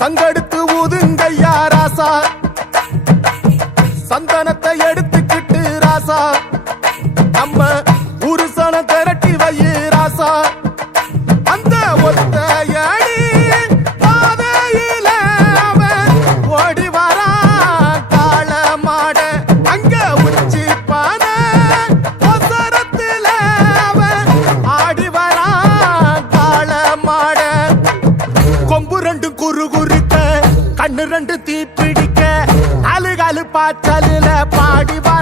சங்கெடுத்து ஊதுங்கய்யா ராசா, சந்தனத்தை எடுத்துக்கிட்டு ராசா, நம்ம உருசன திரட்டி வையு ராசா. அந்த ஒத்தையடி பாதையில அவன் ஓடி வரா காள மாட, அங்க உச்சி பான ஒசரத்துல அவன் ஆடி வரா காள மாட. கொம்பு ரெண்டு குறு குறுக்க, கண்ணு ரெண்டு தீ பிடிக்க, அழுகாலு பாச்சலில பாடி வா